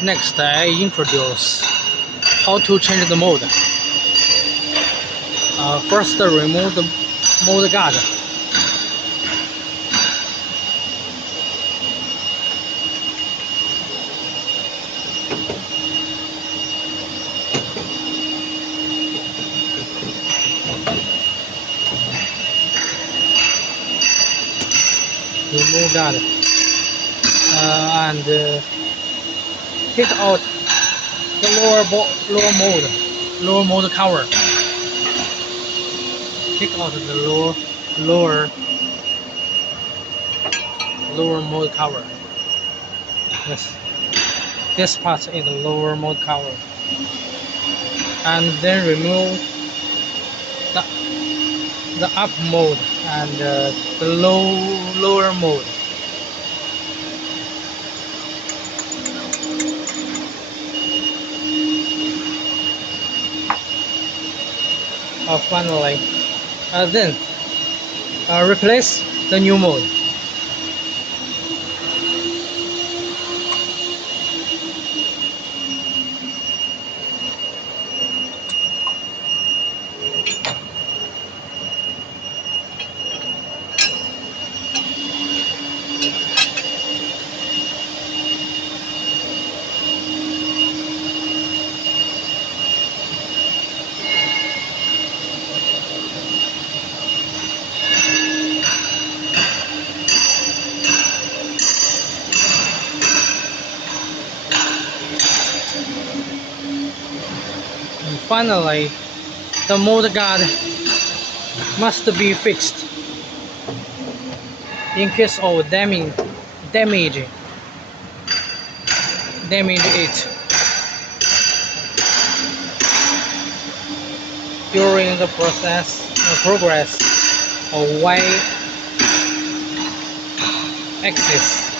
Next, I introduce how to change the mode. First, remove the mode guard. Remove guard and take out the lower mode cover. Take out the lower mode cover. Yes, this part is the lower mode cover, and then remove the up mode and the lower mode. Finally, then replace the new mode. And finally, the mode guard must be fixed in case of damage it during the progress of Y axis.